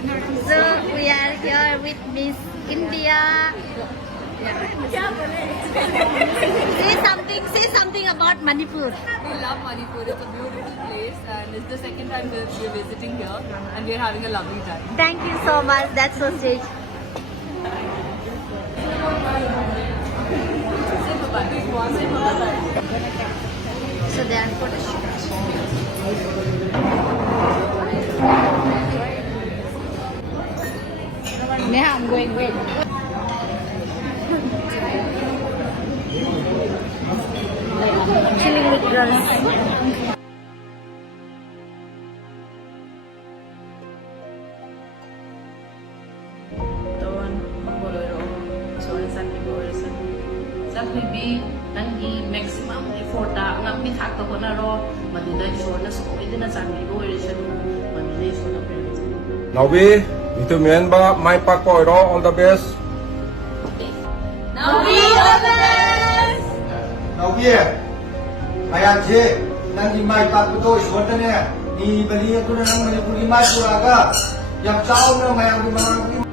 So we are here with Miss India. Say something about Manipur. We love Manipur. It's a beautiful place, and it's the second time we're visiting here, and we're having a lovely time. Thank you so much. That's so sweet. Say bye-bye. Say bye-bye. So they are photo shoots. Neha, I'm going. Wait. Chilling with girls. Tuan, magbolero. So, san iburesan. Sa pibi, nangi maximum effort ang aming hakto ko na ro. Madinay show na so pwede na san iburesan. Madinay show na pero. Nabi, ito member my pak ko on the best. Now we all the best. Nabi, kaya je, nanti mai pak betul sebetulnya. Ni beli aku dengan Manipur di Manipur agak. Yang tahu memang yang di Manipur.